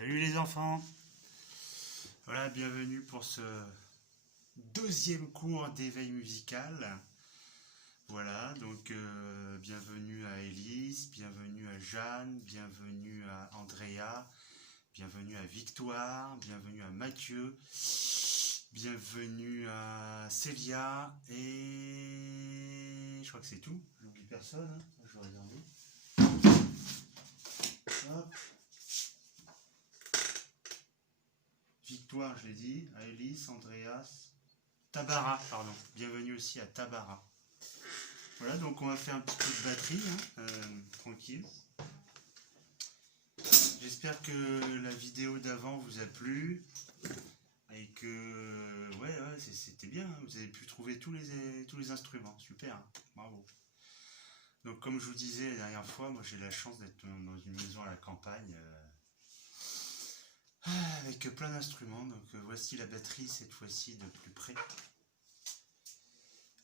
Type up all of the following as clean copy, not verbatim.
Salut les enfants. Voilà, bienvenue pour ce deuxième cours d'éveil musical. Voilà, donc bienvenue à Élise, bienvenue à Jeanne, bienvenue à Andrea, bienvenue à Victoire, bienvenue à Mathieu, bienvenue à Célia et je crois que c'est tout. J'oublie personne, hein. Je vais regarder. Hop. Victoire, je l'ai dit, à Elise, Andreas, Tabara, pardon. Bienvenue aussi à Tabara. Voilà, donc on va faire un petit peu de batterie, hein, tranquille. J'espère que la vidéo d'avant vous a plu et que ouais c'était bien. Hein, vous avez pu trouver tous les instruments, super, hein, bravo. Donc comme je vous disais la dernière fois, moi j'ai la chance d'être dans une maison à la campagne. Avec plein d'instruments, donc voici la batterie cette fois-ci de plus près.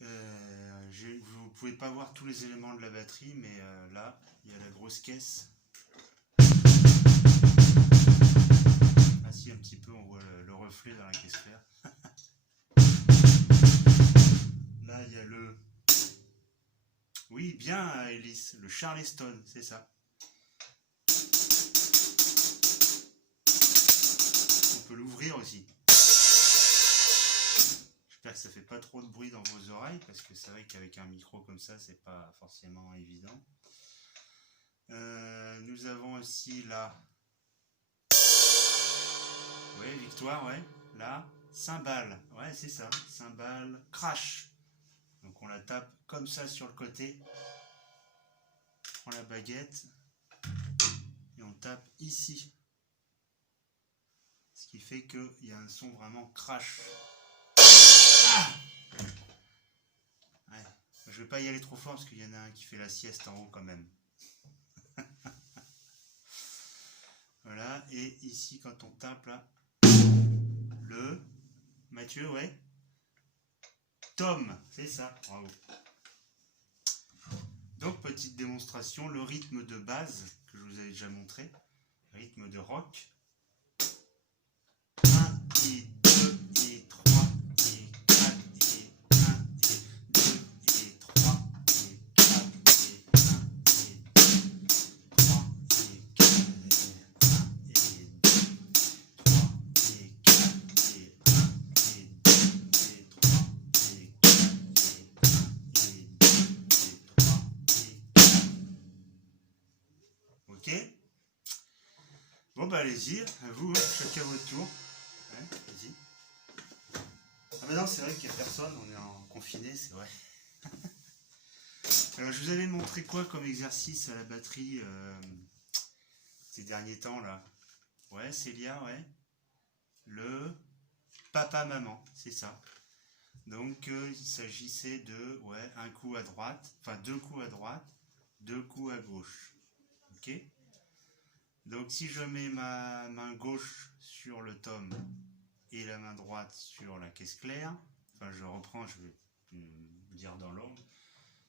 Vous pouvez pas voir tous les éléments de la batterie, mais là il y a la grosse caisse. Ah si, un petit peu, on voit le reflet dans la caisse claire. Là il y a le... Oui, bien Elise, le Charleston, c'est ça. On peut l'ouvrir aussi. J'espère que ça fait pas trop de bruit dans vos oreilles, parce que c'est vrai qu'avec un micro comme ça, c'est pas forcément évident. Nous avons aussi là... Ouais, Victoire, ouais. Là, cymbale. Ouais, c'est ça. Cymbale, crash. Donc on la tape comme ça sur le côté. On prend la baguette. Et on tape ici. Ce qui fait qu'il y a un son vraiment crash. Ah, ouais. Je vais pas y aller trop fort parce qu'il y en a un qui fait la sieste en haut quand même. Voilà, et ici quand on tape là, le Mathieu, ouais. Tom, c'est ça, bravo. Donc petite démonstration, le rythme de base que je vous avais déjà montré, rythme de rock. 1 et 2 et 3 et 4 et 1 et 2 et 3 et 4 et 1 et 2, 3 et 4 et 1 et 2, 3 et 4 et 1 et 2 et 3 et 4 et 1 et 2 et 3 et 4. Ok? Bon bah allez-y, à vous, chacun votre tour. Ouais, vas-y. Ah maintenant c'est vrai qu'il n'y a personne, on est en confiné, c'est vrai. Alors je vous avais montré quoi comme exercice à la batterie ces derniers temps là? Ouais, Célia, ouais. Le papa-maman, c'est ça. Donc il s'agissait de un coup à droite, enfin 2 coups à droite, 2 coups à gauche. Ok? Donc si je mets ma main gauche sur le tom et la main droite sur la caisse claire, enfin je reprends, je vais dire dans l'ordre,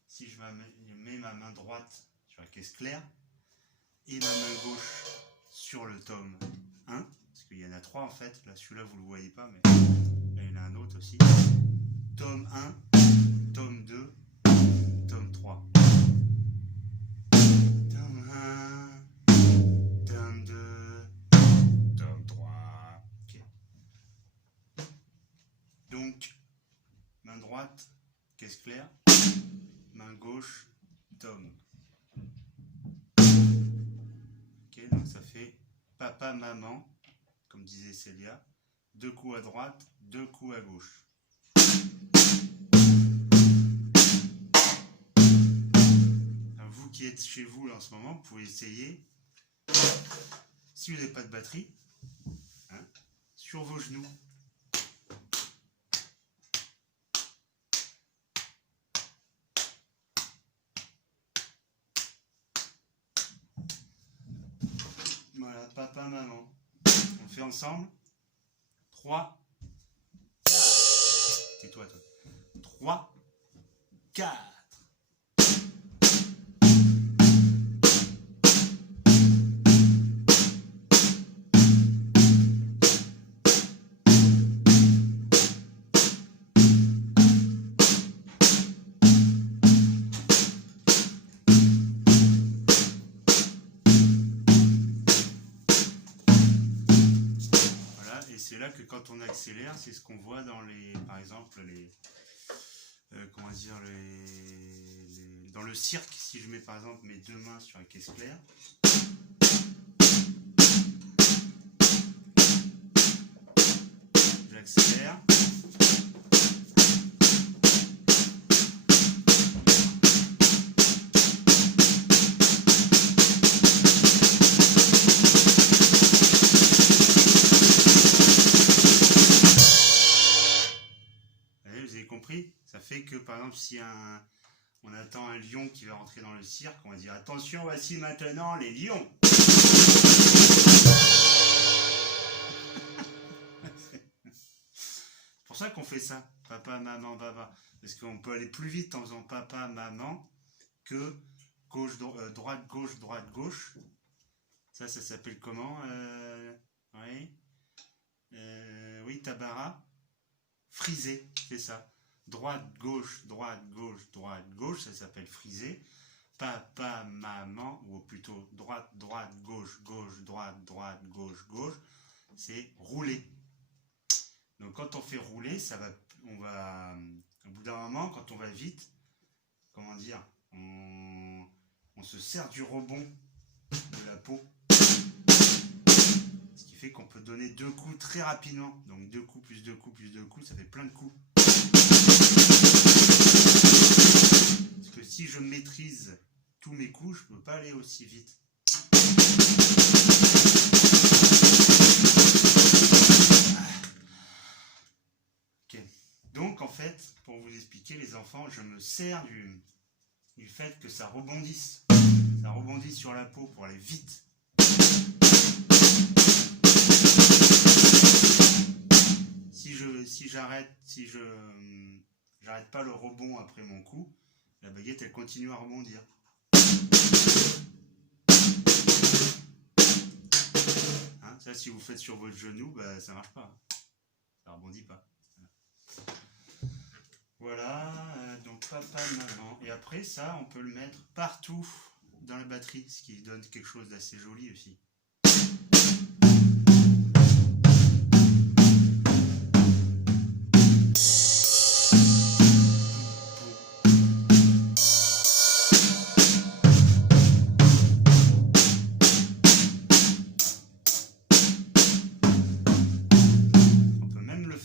si je mets ma main droite sur la caisse claire et ma main gauche sur le tome 1, parce qu'il y en a 3 en fait, là celui-là vous le voyez pas, mais là il y en a un autre aussi, tome 1, tome 2, tome 3. Tome 1, tome 2, tome 3. Ok. Donc, main droite, caisse claire, main gauche, tome. Ok, donc ça fait papa, maman, comme disait Célia, 2 coups à droite, 2 coups à gauche. Alors, vous qui êtes chez vous là, en ce moment, vous pouvez essayer, si vous n'avez pas de batterie, hein, sur vos genoux. Voilà, papa, maman. On fait ensemble. 3, 4. Tais-toi, toi. 3, 4. c'est là que quand on accélère, c'est ce qu'on voit dans les, par exemple, les, comment dire, dans le cirque, si je mets par exemple mes deux mains sur la caisse claire, j'accélère. Vous avez compris? Ça fait que par exemple si on attend un lion qui va rentrer dans le cirque, on va dire attention, voici maintenant les lions. C'est pour ça qu'on fait ça, papa, maman, papa, parce qu'on peut aller plus vite en faisant papa, maman que gauche, droite, gauche, droite, gauche. Ça s'appelle comment? Oui, tabara. Frisé, c'est ça. Droite, gauche, ça s'appelle frisé. Papa, maman, ou plutôt droite, droite, gauche, droite, gauche, c'est rouler. Donc quand on fait rouler, au bout d'un moment, quand on va vite, comment dire, on se sert du rebond de la peau. Ce qui fait qu'on peut donner 2 coups très rapidement. Donc 2 coups plus 2 coups plus 2 coups, ça fait plein de coups. Parce que si je maîtrise tous mes coups, je ne peux pas aller aussi vite. Ok. Donc en fait, pour vous expliquer les enfants, je me sers du fait que ça rebondisse. Ça rebondit sur la peau pour aller vite. Si j'arrête pas le rebond après mon coup, la baguette elle continue à rebondir. Hein, ça si vous faites sur votre genou, bah, ça marche pas. Ça rebondit pas. Voilà, donc papa, maman. Et après ça, on peut le mettre partout dans la batterie, ce qui donne quelque chose d'assez joli aussi.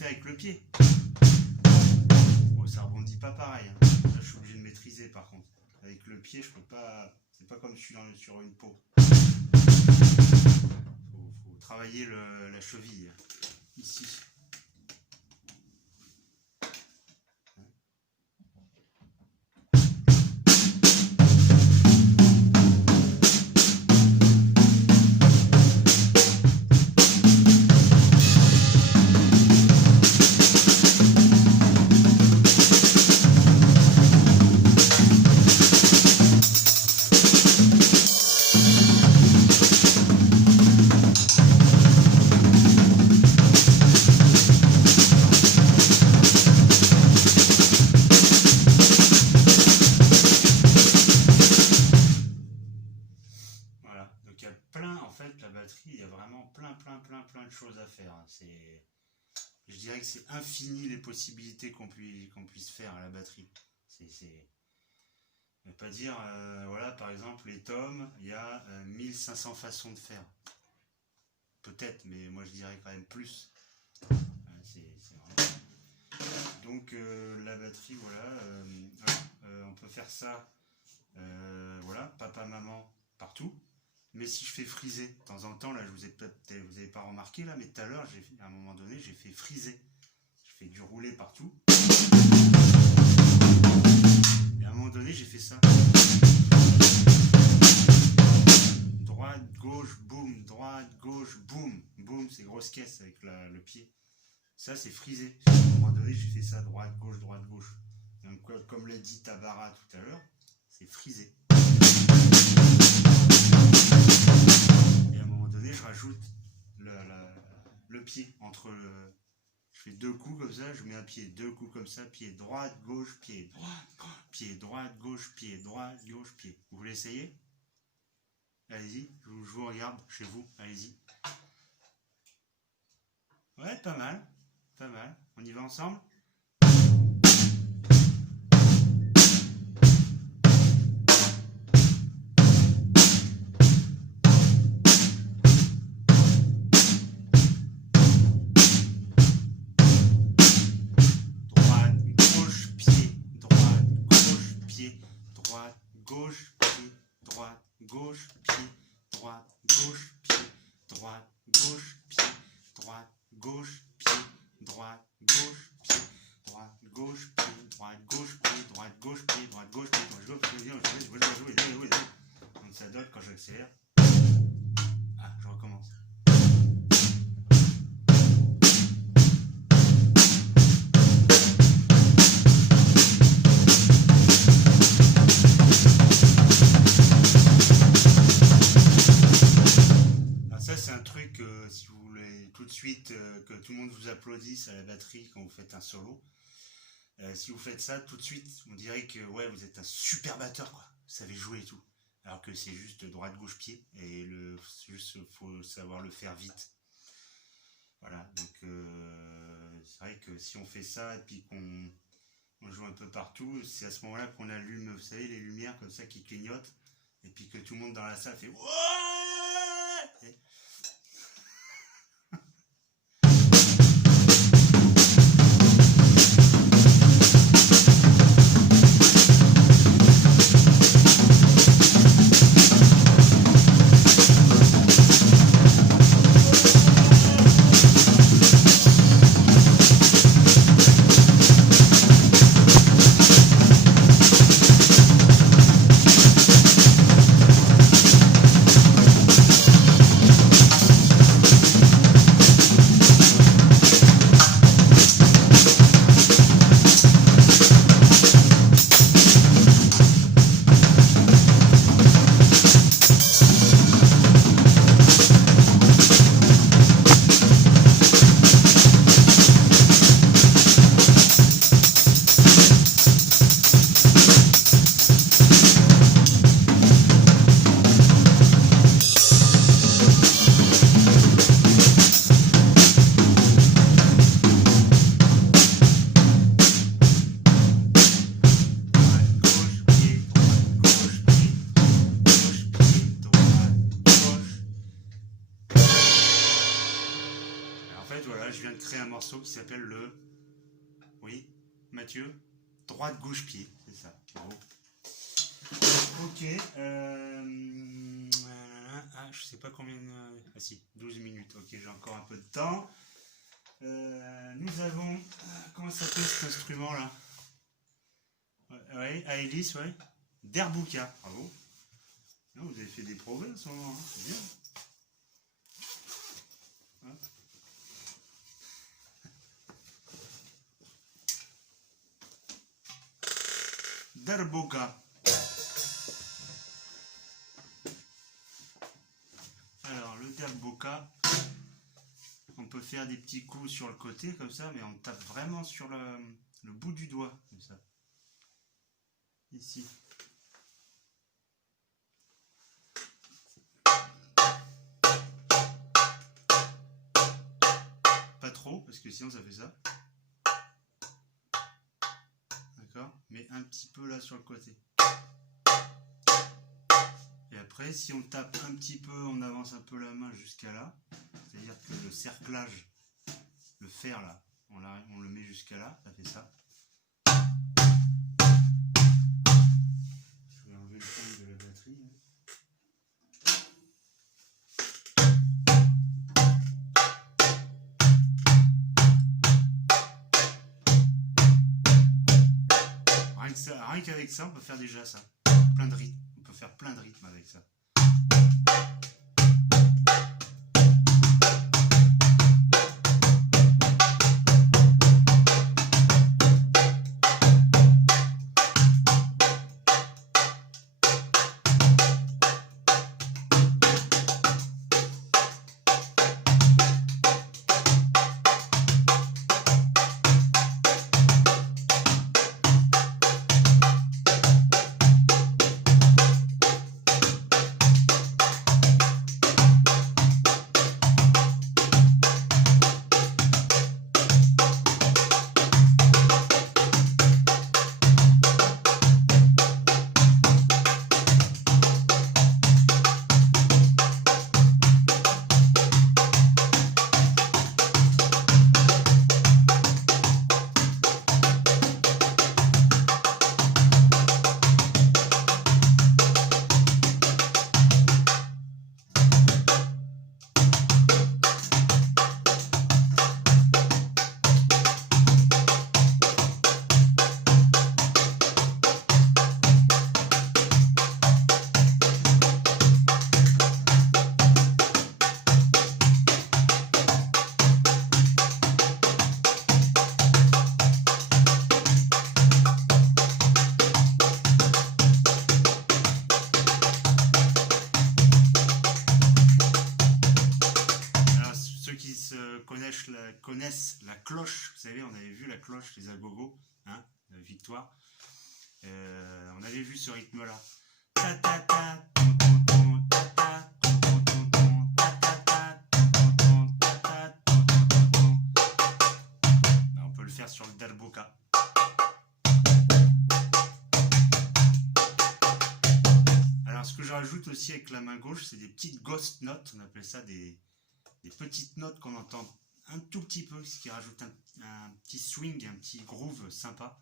Avec le pied. Bon, ça rebondit pas pareil. Hein. Là, je suis obligé de maîtriser par contre. Avec le pied, je peux pas. C'est pas comme je suis sur une peau. Faut travailler la cheville ici. Il y a vraiment plein de choses à faire. Je dirais que c'est infini les possibilités qu'on puisse faire à la batterie. Ne pas dire, voilà, par exemple, les tomes, il y a 1500 façons de faire. Peut-être, mais moi je dirais quand même plus. Donc la batterie, voilà, on peut faire ça, voilà, papa, maman, partout. Mais si je fais friser, de temps en temps, là, vous n'avez pas remarqué, là, mais tout à l'heure, à un moment donné, j'ai fait friser. Je fais du rouler partout. Et à un moment donné, j'ai fait ça. Droite, gauche, boum, droite, gauche, boum. Boum, c'est grosse caisse avec le pied. Ça, c'est frisé. À un moment donné, j'ai fait ça, droite, gauche, droite, gauche. Donc, comme l'a dit Tabara tout à l'heure, c'est frisé. Et à un moment donné, je rajoute le pied entre je fais 2 coups comme ça, je mets un pied, 2 coups comme ça, pied droite, gauche, pied droite, gauche, pied droite, gauche, pied. Vous voulez essayer? Allez-y, je vous regarde chez vous, allez-y. Ouais, pas mal. Pas mal. On y va ensemble? Gauche, pied, droite, gauche, pied, droite, gauche, pied, droite, gauche, pied, droite, gauche, pied, droite, gauche, pied, droite, gauche, pied, droite, gauche, pied, droite, gauche, pied, droite, gauche, pied, droite, gauche, pied. Donc ça donne quand j'accélère. Ah, je recommence. Si vous voulez tout de suite que tout le monde vous applaudisse à la batterie quand vous faites un solo, si vous faites ça tout de suite, on dirait que ouais, vous êtes un super batteur, quoi. Vous savez jouer et tout. Alors que c'est juste droite gauche pied et juste faut savoir le faire vite. Voilà, donc c'est vrai que si on fait ça et puis qu'on joue un peu partout, c'est à ce moment-là qu'on allume, vous savez, les lumières comme ça qui clignotent et puis que tout le monde dans la salle fait ouais et je viens de créer un morceau qui s'appelle le... Oui, Mathieu? Droite, gauche, pied, c'est ça. Bravo. Ok. Je sais pas combien... Ah si, 12 minutes. Ok, j'ai encore un peu de temps. Nous avons... comment s'appelle cet instrument là? Ouais, Aélis, ouais. Derbuka, bravo. Non, vous avez fait des progrès en ce moment, hein. C'est bien. Hein? Derbuka. Alors, le Derbuka, on peut faire des petits coups sur le côté comme ça, mais on tape vraiment sur le bout du doigt, comme ça. Ici. Pas trop, parce que sinon ça fait ça. D'accord? Mais un petit peu là sur le côté. Et après, si on tape un petit peu, on avance un peu la main jusqu'à là. C'est-à-dire que le cerclage, le fer là, on le met jusqu'à là, ça fait ça. Je vais enlever le fond de la batterie. Rien qu'avec ça, on peut faire déjà ça. Plein de rythmes. On peut faire plein de rythmes avec ça. connaissent la cloche, vous savez, on avait vu la cloche, les agogos, hein, Victoire. On avait vu ce rythme-là. Ta ta ta, ton ton ton, ta ta, ton ton ton ton, ta ta ta, ton ton ton, ta ta, ton ton ton ton. Ben, on peut le faire sur le dalboka. Alors ce que je rajoute aussi avec la main gauche, c'est des petites ghost notes, on appelle ça des petites notes qu'on entend un tout petit peu, ce qui rajoute un petit swing, un petit groove sympa.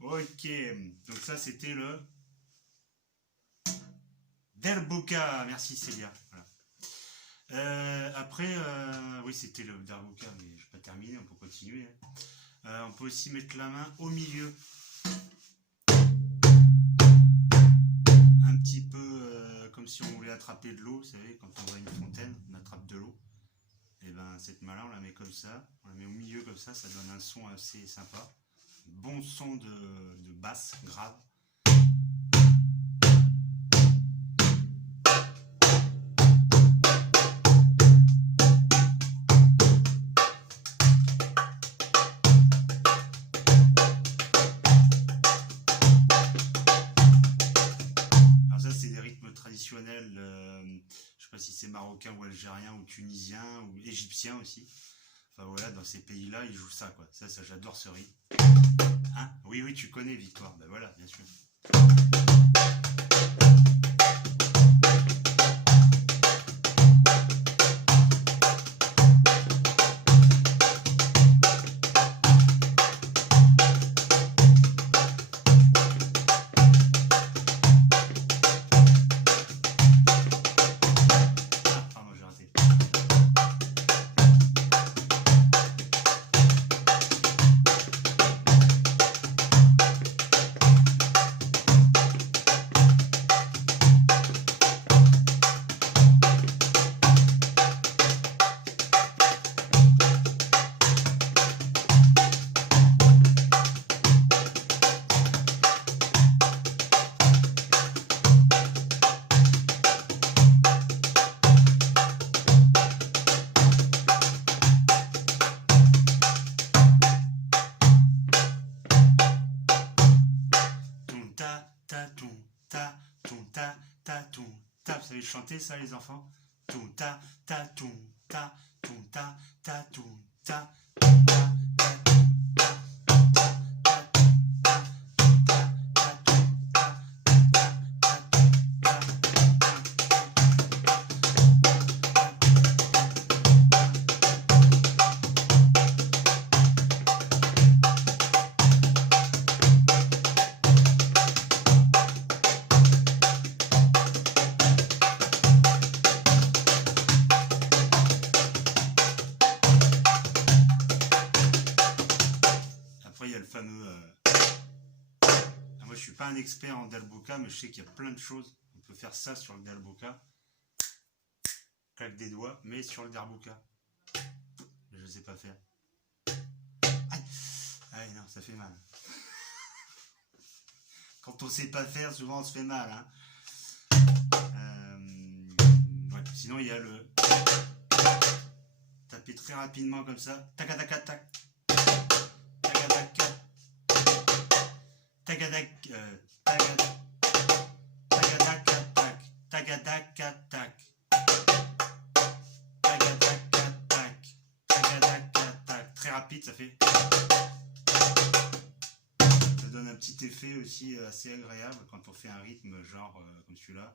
Ok, donc ça c'était le derboka, merci Célia. Voilà. Après, oui c'était le derboka, mais je vais pas terminer, on peut continuer. On peut aussi mettre la main au milieu. Un petit peu comme si on voulait attraper de l'eau, vous savez, quand on voit une fontaine, on attrape de l'eau. Et ben cette main-là, on la met comme ça, on la met au milieu comme ça donne un son assez sympa. Bon son de basse grave. Alors ça c'est des rythmes traditionnels, je sais pas si c'est marocain ou algérien ou tunisien ou égyptien aussi. Enfin voilà, dans ces pays-là, ils jouent ça, quoi. Ça j'adore ce rythme. Hein? Oui, oui, tu connais Victoire. Ben voilà, bien sûr. Ah, pardon, j'ai raté. Vous savez chanter ça les enfants? Toum ta ta toum ta toum ta ta toum ta ta ta Après il y a le fameux moi je suis pas un expert en dalboka, mais je sais qu'il y a plein de choses. On peut faire ça sur le dalboka, claque des doigts, mais sur le darbuka je sais pas faire. Aïe. Aïe, non, ça fait mal. Quand on sait pas faire, souvent on se fait mal, hein. Ouais. Sinon il y a le taper très rapidement comme ça, tac tac tac tac, tagadac, tagadac, tagadac, tac, tagadac, tac, tagadac, tac, tagadac, tac. Très rapide, ça fait Ça donne un petit effet aussi assez agréable quand on fait un rythme genre comme celui-là.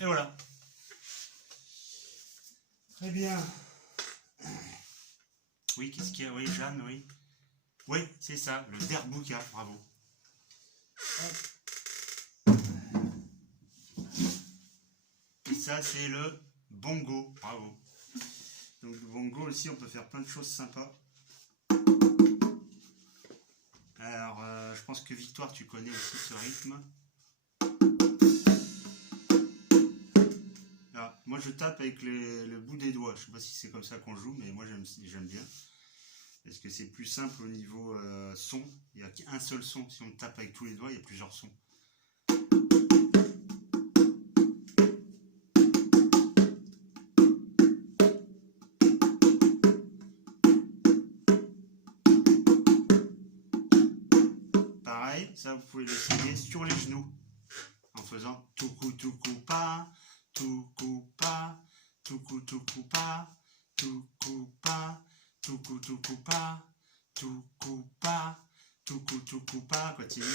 Et voilà. Très bien. Oui, qu'est-ce qu'il y a? Oui, Jeanne, oui. Oui, c'est ça, le derbouka, bravo. Et ça, c'est le bongo, bravo. Donc le bongo aussi, on peut faire plein de choses sympas. Alors, je pense que Victoire, tu connais aussi ce rythme. Alors, moi, je tape avec le bout des doigts. Je ne sais pas si c'est comme ça qu'on joue, mais moi, j'aime bien. Parce que c'est plus simple au niveau son. Il n'y a qu'un seul son. Si on tape avec tous les doigts, il y a plusieurs sons. Pareil, ça, vous pouvez l'essayer sur les genoux. En faisant toukou toukou pa, toukou pa, toukou toukou pa, toukou pa, toukou toukou pa, toukou pa, toukou toukou pa, continue,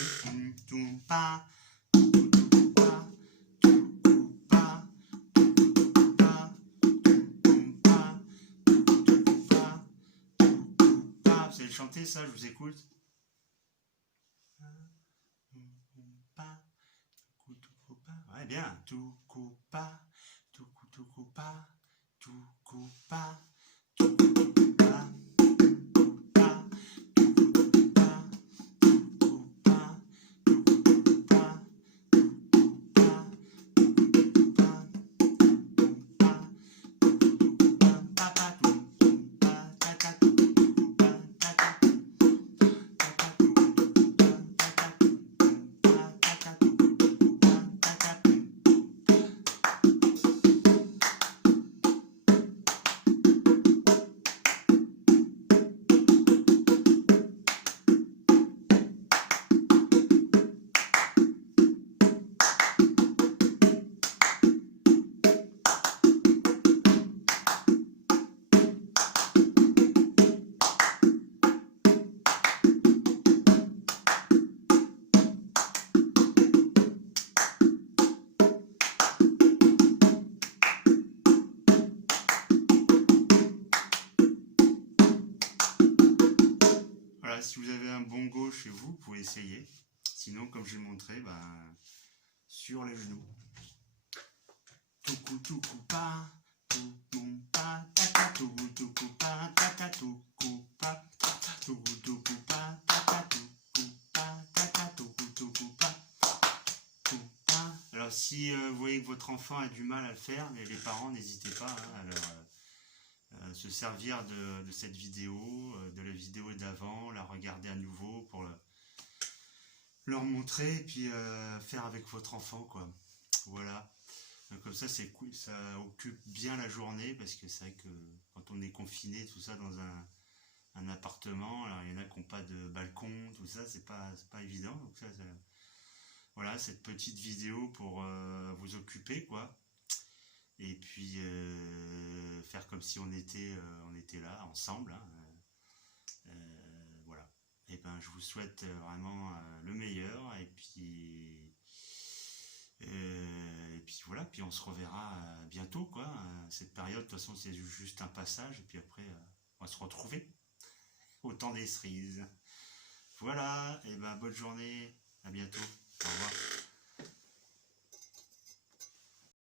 toukou pa, toukou toukou pa, toukou pa, toukou pa, toukou pa, toukou pa, toukou pa. Vous savez le chanter ça, je vous écoute. Ouais, bien. Tukupa, tukupa, tukupa, tukupa, tukupa, tukupa, tukupa, tukupa, tukupa, tukupa, tukupa, papa, tukupa, tata, tukupa, tata. Voilà, si vous avez un bongo chez vous, vous pouvez essayer. Sinon, comme j'ai montré, sur les genoux. Tuku tuku pa, tuku pa, tata, tuku tuku pa, tata, tuku pa, tata, tuku tuku pa, tata, tuku pa, tata, tuku tuku pa, tuku pa. Alors, si vous voyez que votre enfant a du mal à le faire, les parents, n'hésitez pas à se servir de cette vidéo, de la vidéo d'avant, la regarder à nouveau pour leur montrer et puis faire avec votre enfant, quoi. Voilà. Donc, comme ça, c'est cool, ça occupe bien la journée parce que c'est vrai que quand on est confiné, tout ça, dans un appartement, alors il y en a qui n'ont pas de balcon, tout ça, c'est pas évident. Donc ça, voilà, cette petite vidéo pour vous occuper, quoi. Et puis faire comme si on était là ensemble, hein. Voilà. Et ben je vous souhaite vraiment le meilleur et puis voilà, puis on se reverra bientôt, quoi. Cette période, de toute façon, c'est juste un passage et puis après on va se retrouver au temps des cerises. Voilà, et ben bonne journée, à bientôt, au revoir.